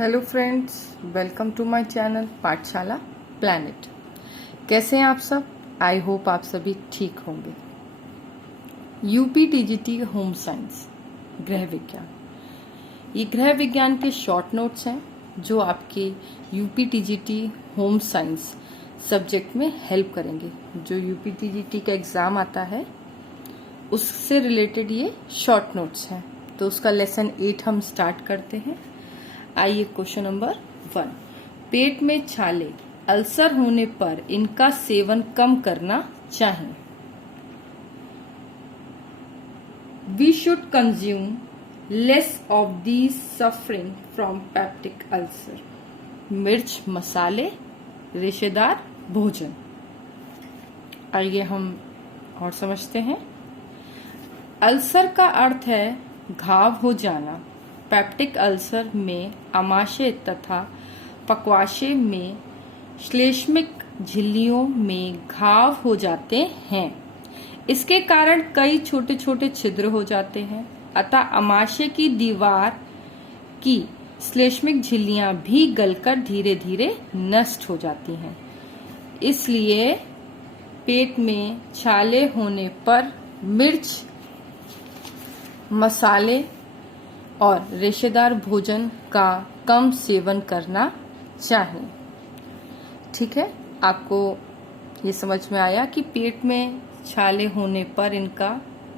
Hello friends, welcome to my channel Pathshala planet. कैसे हैं आप सब? आई होप आप सभी ठीक होंगे। यूपी टीजीटी होम साइंस गृह विज्ञान, ये गृह विज्ञान के शॉर्ट नोट्स हैं जो आपके UP TGT home science subject में हेल्प करेंगे। जो यूपी टीजीटी का एग्जाम आता है उससे रिलेटेड ये शॉर्ट नोट्स हैं। तो उसका लेसन 8 हम स्टार्ट करते हैं। आइए क्वेश्चन नंबर 1। पेट में छाले अल्सर होने पर इनका सेवन कम करना चाहिए। We should consume less of these suffering from peptic ulcer. मिर्च, मसाले, रेशेदार भोजन। आइए हम और समझते हैं। अल्सर का अर्थ है घाव हो जाना। पेप्टिक अल्सर में आमाशय तथा पक्वाशय में श्लेष्मिक झिल्लियों में घाव हो जाते हैं। इसके कारण कई छोटे छोटे छिद्र हो जाते हैं, अतः आमाशय की दीवार की श्लेष्मिक झिल्लियां भी गलकर धीरे धीरे नष्ट हो जाती हैं। इसलिए पेट में छाले होने पर मिर्च, मसाले और रेशेदार भोजन का कम सेवन करना चाहिए। ठीक है, आपको ये समझ में आया कि पेट में छाले होने पर इनका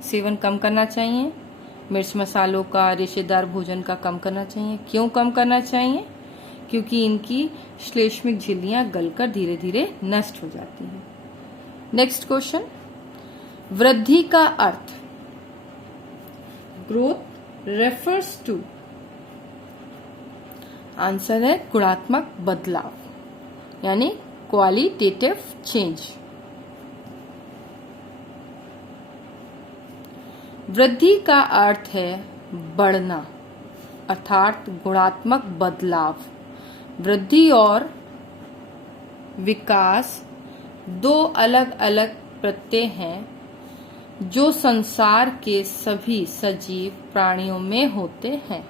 सेवन कम करना चाहिए। मिर्च मसालों का, रेशेदार भोजन का कम करना चाहिए। क्यों कम करना चाहिए? क्योंकि इनकी श्लेष्मिक झिल्लियां गलकर धीरे धीरे नष्ट हो जाती हैं। Next question. वृद्धि का अर्थ। ग्रोथ refers to, आंसर है गुणात्मक बदलाव यानी क्वालिटेटिव चेंज। वृद्धि का अर्थ है बढ़ना अर्थात गुणात्मक बदलाव। वृद्धि और विकास दो अलग अलग प्रत्यय हैं जो संसार के सभी सजीव प्राणियों में होते हैं,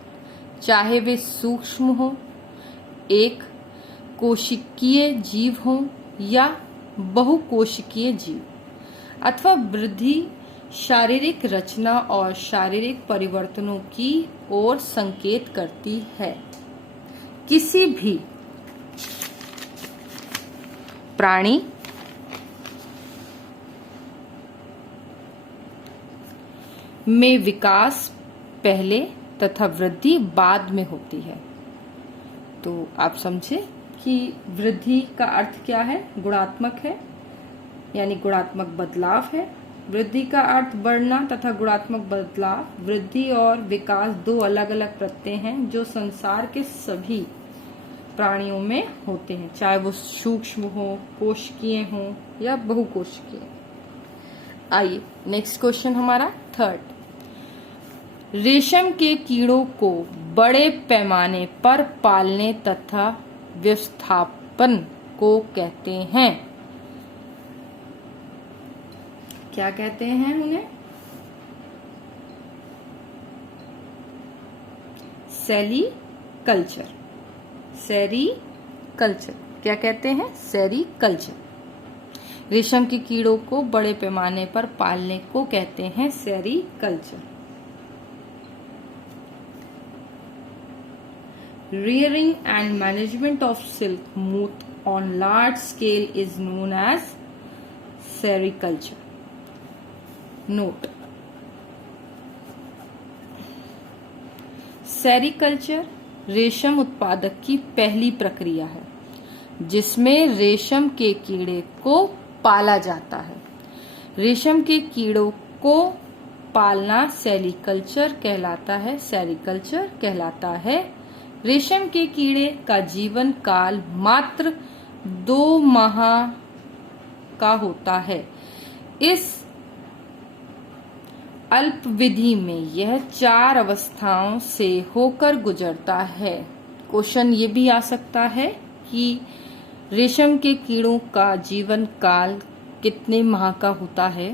चाहे वे सूक्ष्म हो, एक कोशिकीय जीव हो या बहुकोशिकीय जीव। अथवा वृद्धि शारीरिक रचना और शारीरिक परिवर्तनों की ओर संकेत करती है। किसी भी प्राणी में विकास पहले तथा वृद्धि बाद में होती है। तो आप समझे कि वृद्धि का अर्थ क्या है? गुणात्मक है यानी गुणात्मक बदलाव है। वृद्धि का अर्थ बढ़ना तथा गुणात्मक बदलाव। वृद्धि और विकास दो अलग अलग प्रत्यय हैं जो संसार के सभी प्राणियों में होते हैं, चाहे वो सूक्ष्म हो, कोशिकीय हो या बहुकोशिकीय। आइए नेक्स्ट क्वेश्चन हमारा 3rd। रेशम के कीड़ों को बड़े पैमाने पर पालने तथा व्यवस्थापन को कहते हैं। क्या कहते हैं उन्हें? सेरीकल्चर। सेरीकल्चर क्या कहते हैं? सेरीकल्चर। रेशम के कीड़ों को बड़े पैमाने पर पालने को कहते हैं sericulture. Rearing and management of silk moth on large scale is known as sericulture. Note: sericulture रेशम उत्पादक की पहली प्रक्रिया है जिसमें रेशम के कीड़े को पाला जाता है। रेशम के कीड़ों को पालना सेरीकल्चर कहलाता है। सेरीकल्चर कहलाता है। रेशम के कीड़े का जीवन काल मात्र 2 माह का होता है। इस अल्पविधि में यह 4 अवस्थाओं से होकर गुजरता है। क्वेश्चन ये भी आ सकता है कि रेशम के कीड़ों का जीवन काल कितने माह का होता है?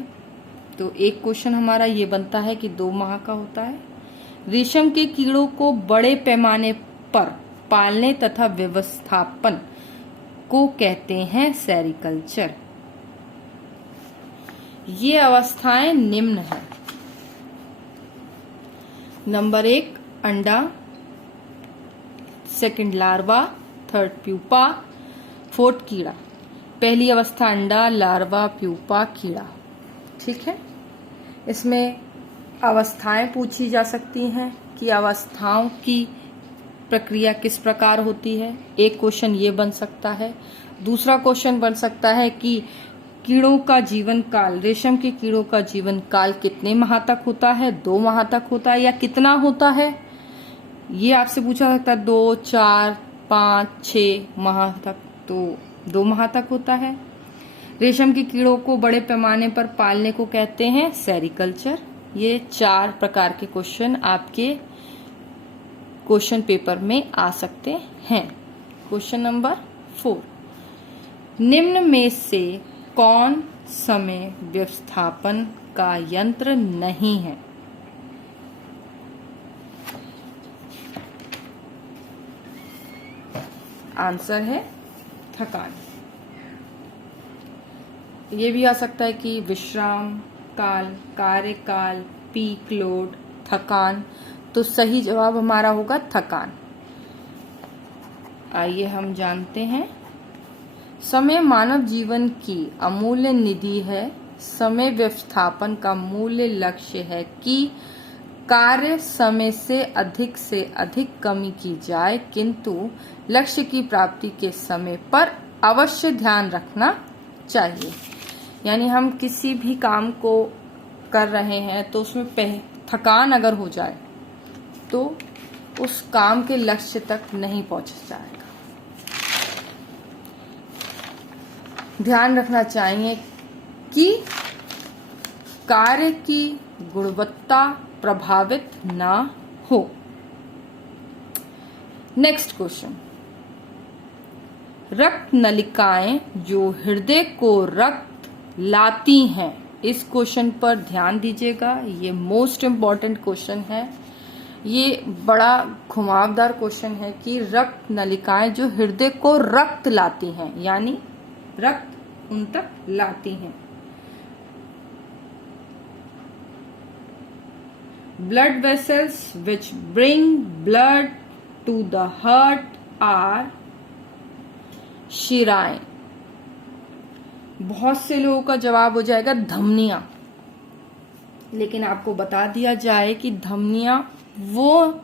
तो एक क्वेश्चन हमारा ये बनता है कि 2 माह का होता है। रेशम के कीड़ों को बड़े पैमाने पर पालने तथा व्यवस्थापन को कहते हैं सेरिकल्चर। ये अवस्थाएं निम्न है। नंबर 1 अंडा, second larva, third pupa, fourth कीड़ा। पहली अवस्था अंडा, लार्वा, प्यूपा, कीड़ा। ठीक है, इसमें अवस्थाएं पूछी जा सकती हैं कि अवस्थाओं की प्रक्रिया किस प्रकार होती है। एक क्वेश्चन ये बन सकता है। दूसरा क्वेश्चन बन सकता है कि कीड़ों का जीवन काल, रेशम के कीड़ों का जीवन काल कितने माह तक होता है, 2 माह तक होता है या कितना होता है। ये आपसे पूछा सकता है 2, 4, 5, 6 माह तक, तो 2 माह तक होता है। रेशम के कीड़ों को बड़े पैमाने पर पालने को कहते हैं सेरिकल्चर। ये 4 प्रकार के क्वेश्चन आपके क्वेश्चन पेपर में आ सकते हैं। क्वेश्चन नंबर 4, निम्न में से कौन समय व्यवस्थापन का यंत्र नहीं है। आंसर है थकान। ये भी आ सकता है कि विश्राम काल, कार्यकाल, पीक लोड, थकान। तो सही जवाब हमारा होगा थकान। आइए हम जानते हैं। समय मानव जीवन की अमूल्य निधि है। समय व्यवस्थापन का मूल लक्ष्य है कि कार्य समय से अधिक कमी की जाए, किंतु लक्ष्य की प्राप्ति के समय पर अवश्य ध्यान रखना चाहिए। यानी हम किसी भी काम को कर रहे हैं तो उसमें थकान अगर हो जाए तो उस काम के लक्ष्य तक नहीं पहुंच जाएगा। ध्यान रखना चाहिए कि कार्य की गुणवत्ता प्रभावित ना हो। नेक्स्ट क्वेश्चन, रक्त नलिकाएं जो हृदय को रक्त लाती हैं। इस क्वेश्चन पर ध्यान दीजिएगा, ये मोस्ट इम्पॉर्टेंट क्वेश्चन है। ये बड़ा घुमावदार क्वेश्चन है कि रक्त नलिकाएं जो हृदय को रक्त लाती हैं, यानी रक्त उन तक लाती हैं। Blood vessels which bring blood to the heart are शिराएं। बहुत से लोगों का जवाब हो जाएगा धमनियां, लेकिन आपको बता दिया जाए कि धमनियां वो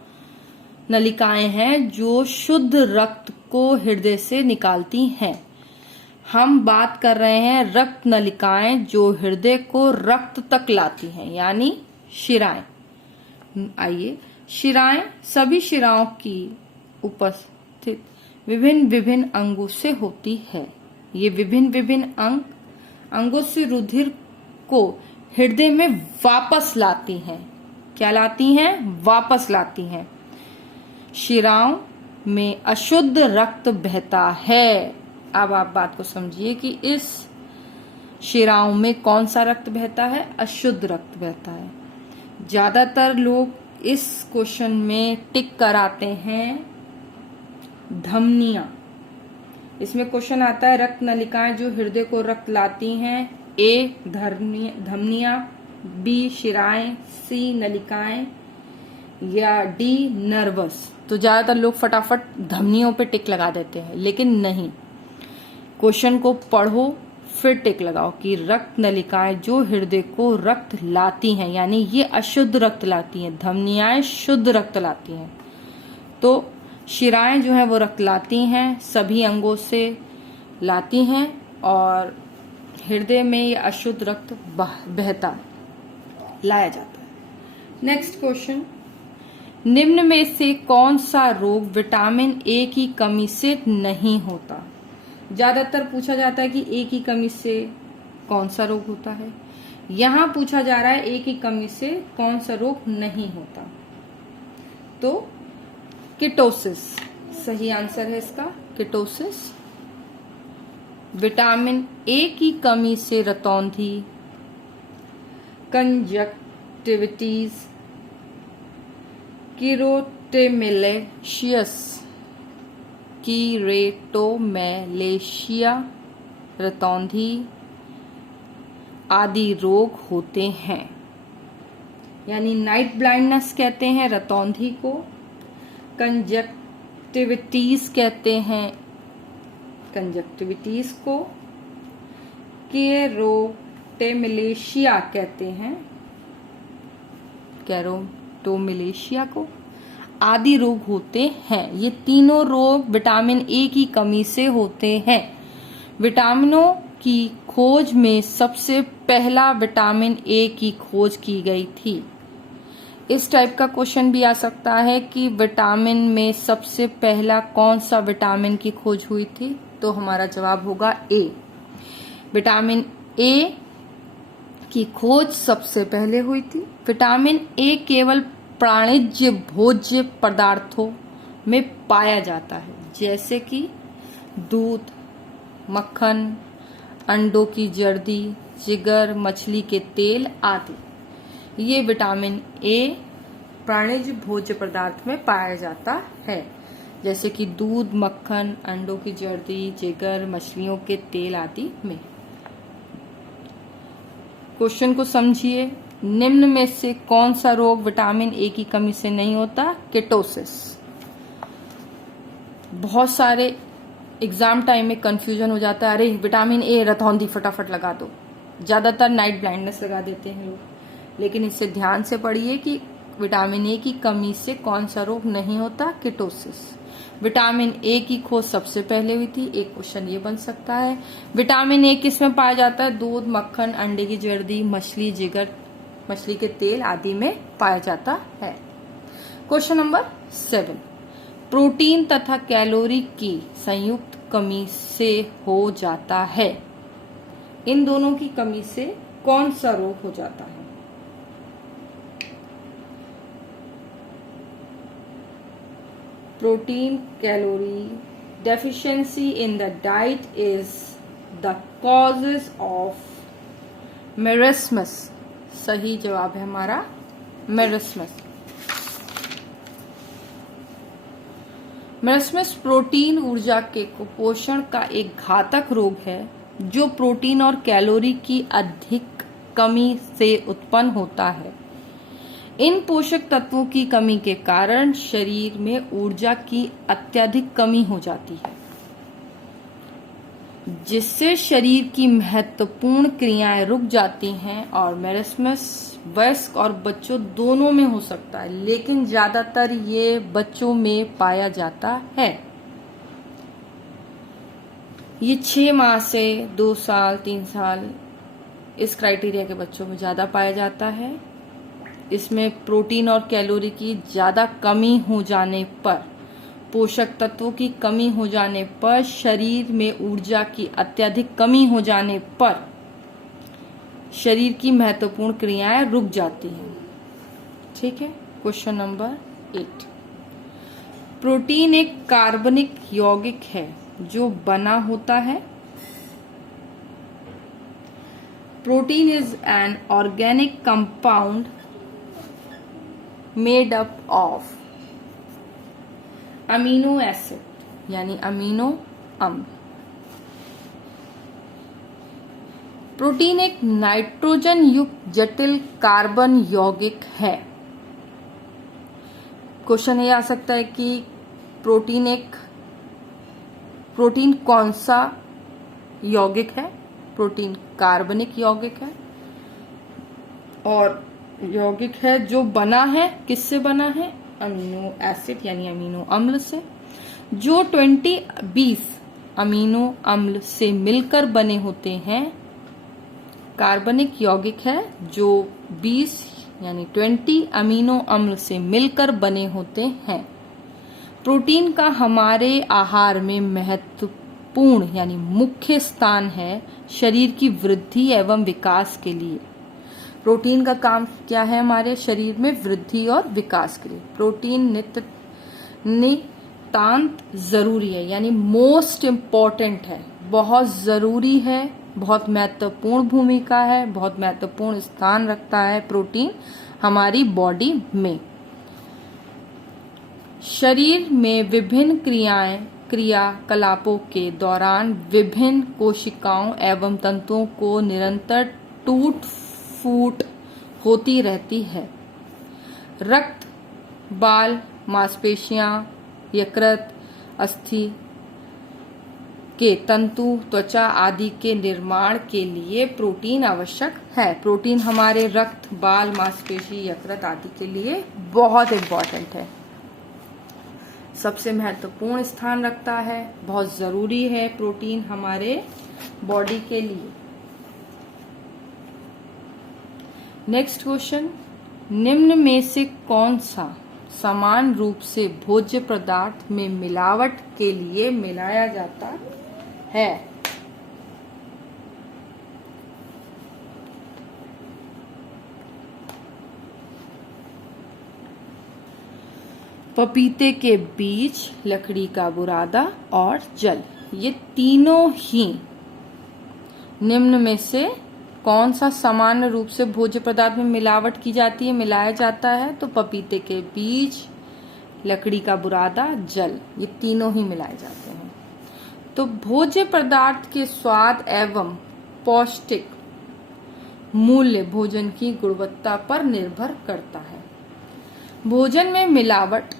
नलिकाएं हैं जो शुद्ध रक्त को हृदय से निकालती हैं। हम बात कर रहे हैं रक्त नलिकाएं जो हृदय को रक्त तक लाती हैं, यानी शिराएं। आइए, शिराएं सभी शिराओं की उपस्थित विभिन्न विभिन्न अंगों से होती है। ये विभिन्न विभिन्न अंगों से रुधिर को हृदय में वापस लाती हैं। क्या लाती हैं? वापस लाती हैं। शिराओं में अशुद्ध रक्त बहता है। अब आप बात को समझिए कि इस शिराओं में कौन सा रक्त बहता है? अशुद्ध रक्त बहता है। ज्यादातर लोग इस क्वेश्चन में टिक कराते हैं धमनियां। इसमें क्वेश्चन आता है रक्त नलिकाएं जो हृदय को रक्त लाती हैं। ए धमनियां, बी शिराएं, सी नलिकाएं या डी नर्वस। तो ज्यादातर लोग फटाफट धमनियों पे टिक लगा देते हैं, लेकिन नहीं। क्वेश्चन को पढ़ो फिर टिक लगाओ कि रक्त नलिकाएं जो हृदय को रक्त लाती हैं, यानी ये अशुद्ध रक्त लाती हैं, धमनियाएं शुद्ध रक्त लाती हैं। तो शिराएं जो है वो रक्त लाती हैं, सभी अंगों से लाती हैं और हृदय में ये अशुद्ध रक्त बहता लाया जाता है। नेक्स्ट क्वेश्चन, निम्न में से कौन सा रोग विटामिन ए की कमी से नहीं होता? ज्यादातर पूछा जाता है कि ए की कमी से कौन सा रोग होता है। यहां पूछा जा रहा है ए की कमी से कौन सा रोग नहीं होता। तो कीटोसिस सही आंसर है इसका, कीटोसिस। विटामिन ए की कमी से रतौंधी, कंजक्टिविटीज, कीरोटेमिलेशियस कीरेटोमैलेशिया, रतौंधी आदि रोग होते हैं। यानी नाइट ब्लाइंडनेस कहते हैं रतौंधी को, कंजक्टिविटीज कहते हैं कंजक्टिविटीज को, कैरोटोमैलेशिया कहते हैं कैरोटोमैलेशिया को, आदि रोग होते हैं। ये तीनों रोग विटामिन ए की कमी से होते हैं। विटामिनों की खोज में सबसे पहला विटामिन ए की खोज की गई थी। इस टाइप का क्वेश्चन भी आ सकता है कि विटामिन में सबसे पहला कौन सा विटामिन की खोज हुई थी, तो हमारा जवाब होगा ए। विटामिन ए की खोज सबसे पहले हुई थी। विटामिन ए केवल प्राणिज भोज्य पदार्थों में पाया जाता है, जैसे कि दूध, मक्खन, अंडों की जर्दी, जिगर, मछली के तेल आदि। ये विटामिन ए प्राणिज भोज्य पदार्थ में पाया जाता है, जैसे कि दूध, मक्खन, अंडों की जर्दी, जिगर, मछलियों के तेल आदि में। क्वेश्चन को समझिए। निम्न में से कौन सा रोग विटामिन ए की कमी से नहीं होता? केटोसिस। बहुत सारे एग्जाम टाइम में कंफ्यूजन हो जाता है, अरे विटामिन ए रतौंधी फटाफट लगा दो। ज्यादातर नाइट ब्लाइंडनेस लगा देते हैं लोग, लेकिन इससे ध्यान से पढ़िए कि विटामिन ए की कमी से कौन सा रोग नहीं होता? केटोसिस। विटामिन ए की खोज सबसे पहले हुई थी। एक क्वेश्चन ये बन सकता है। विटामिन ए किस में पाया जाता है? दूध, मक्खन, अंडे की जर्दी, मछली, जिगर, मछली के तेल आदि में पाया जाता है। क्वेश्चन नंबर 7, प्रोटीन तथा कैलोरी की संयुक्त कमी से हो जाता है। इन दोनों की कमी से कौन सा रोग हो जाता है? Protein calorie deficiency in the diet is the causes of marasmus। सही जवाब है हमारा marasmus। marasmus प्रोटीन ऊर्जा के कुपोषण का एक घातक रोग है जो प्रोटीन और कैलोरी की अधिक कमी से उत्पन्न होता है। इन पोषक तत्वों की कमी के कारण शरीर में ऊर्जा की अत्यधिक कमी हो जाती है, जिससे शरीर की महत्वपूर्ण क्रियाएं रुक जाती हैं और मैरस्मस वयस्क और बच्चों दोनों में हो सकता है, लेकिन ज्यादातर ये बच्चों में पाया जाता है। ये 6 माह से 2 साल 3 साल इस क्राइटेरिया के बच्चों में ज्यादा पाया जाता है। इसमें प्रोटीन और कैलोरी की ज्यादा कमी हो जाने पर, पोषक तत्वों की कमी हो जाने पर, शरीर में ऊर्जा की अत्यधिक कमी हो जाने पर शरीर की महत्वपूर्ण क्रियाएं रुक जाती हैं। ठीक है। क्वेश्चन नंबर 8, प्रोटीन एक कार्बनिक यौगिक है जो बना होता है। Protein is an organic compound made up of amino acid यानी अमीनो अम्ल। प्रोटीन एक नाइट्रोजन युक्त जटिल कार्बन यौगिक है। क्वेश्चन ये आ सकता है कि प्रोटीन कौन सा यौगिक है? प्रोटीन कार्बनिक यौगिक है और यौगिक है जो बना है, किससे बना है? अमीनो एसिड यानी अमीनो अम्ल से, जो 20 अमीनो अम्ल से मिलकर बने होते हैं। कार्बनिक यौगिक है जो 20 यानी 20 अमीनो अम्ल से मिलकर बने होते हैं। प्रोटीन का हमारे आहार में महत्वपूर्ण यानी मुख्य स्थान है शरीर की वृद्धि एवं विकास के लिए। प्रोटीन का काम क्या है? हमारे शरीर में वृद्धि और विकास के लिए प्रोटीन नितांत जरूरी है, यानी मोस्ट इम्पॉर्टेंट है, बहुत जरूरी है, बहुत महत्वपूर्ण भूमिका है, बहुत महत्वपूर्ण स्थान रखता है प्रोटीन हमारी बॉडी में। शरीर में विभिन्न क्रियाएं क्रियाकलापों के दौरान विभिन्न कोशिकाओं एवं तंतुओं को निरंतर टूट फूट होती रहती है। रक्त, बाल, मांसपेशियां, यकृत, अस्थि के तंतु, त्वचा आदि के निर्माण के लिए प्रोटीन आवश्यक है। प्रोटीन हमारे रक्त, बाल, मांसपेशी, यकृत आदि के लिए बहुत इम्पोर्टेंट है, सबसे महत्वपूर्ण स्थान रखता है, बहुत जरूरी है प्रोटीन हमारे बॉडी के लिए। नेक्स्ट क्वेश्चन, निम्न में से कौन सा समान रूप से भोज्य पदार्थ में मिलावट के लिए मिलाया जाता है? पपीते के बीज, लकड़ी का बुरादा और जल, ये तीनों ही निम्न में से कौन सा सामान्य रूप से भोज्य पदार्थ में मिलावट की जाती है, मिलाया जाता है? तो पपीते के बीज, लकड़ी का बुरादा, जल, ये तीनों ही मिलाए जाते हैं। तो भोज्य पदार्थ के स्वाद एवं पौष्टिक मूल्य भोजन की गुणवत्ता पर निर्भर करता है। भोजन में मिलावट,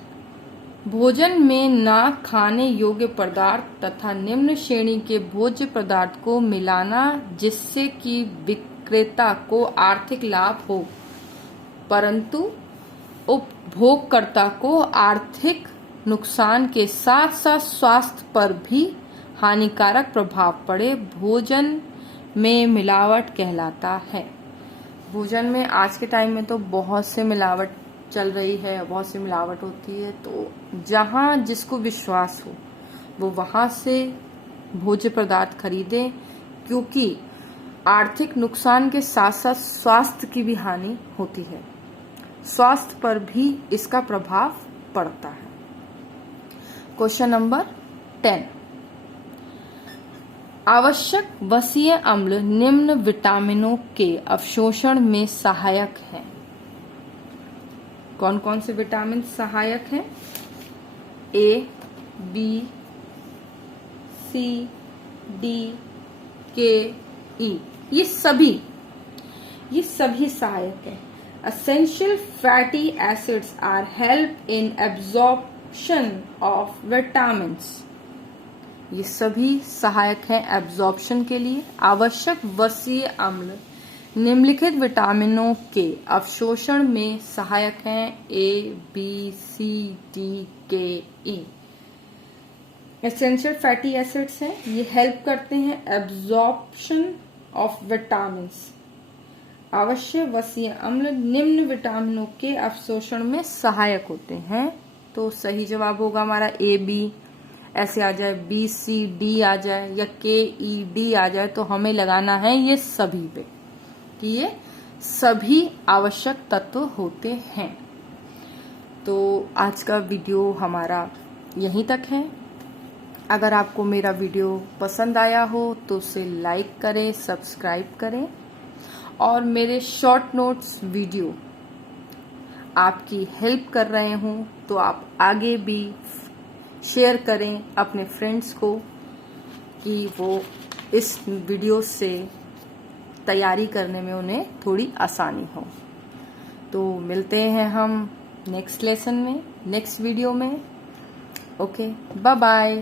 भोजन में ना खाने योग्य पदार्थ तथा निम्न श्रेणी के भोज्य पदार्थ को मिलाना जिससे कि विक्रेता को आर्थिक लाभ हो, परंतु उपभोगकर्ता को आर्थिक नुकसान के साथ साथ स्वास्थ्य पर भी हानिकारक प्रभाव पड़े, भोजन में मिलावट कहलाता है। भोजन में आज के टाइम में तो बहुत से मिलावट चल रही है, बहुत सी मिलावट होती है, तो जहां जिसको विश्वास हो वो वहां से भोज्य पदार्थ खरीदें, क्योंकि आर्थिक नुकसान के साथ साथ स्वास्थ्य की भी हानि होती है, स्वास्थ्य पर भी इसका प्रभाव पड़ता है। क्वेश्चन नंबर 10, आवश्यक वसीय अम्ल निम्न विटामिनों के अवशोषण में सहायक हैं। कौन कौन से विटामिन सहायक हैं? ए, बी, सी, डी, के, ई, ये सभी सहायक हैं। Essential fatty acids are help in absorption of vitamins. ये सभी सहायक हैं एब्जॉर्प्शन के लिए। आवश्यक वसीय अम्ल निम्नलिखित विटामिनों के अवशोषण में सहायक हैं। ए, बी, सी, डी, के, ई। एसेंशियल फैटी एसिड्स हैं, ये हेल्प करते हैं एब्जॉर्प्शन ऑफ विटामिन्स। आवश्यक वसीय अम्ल निम्न विटामिनों के अवशोषण में सहायक होते हैं। तो सही जवाब होगा हमारा ए, बी। ऐसे आ जाए बी, सी, डी आ जाए या के, ई, डी आ जाए तो हमें लगाना है ये सभी पे कि ये सभी आवश्यक तत्व होते हैं। तो आज का वीडियो हमारा यहीं तक है। अगर आपको मेरा वीडियो पसंद आया हो तो उसे लाइक करें, सब्सक्राइब करें और मेरे शॉर्ट नोट्स वीडियो आपकी हेल्प कर रहे हों तो आप आगे भी शेयर करें अपने फ्रेंड्स को कि वो इस वीडियो से तैयारी करने में उन्हें थोड़ी आसानी हो। तो मिलते हैं हम नेक्स्ट लेसन में, नेक्स्ट वीडियो में। Okay, bye bye.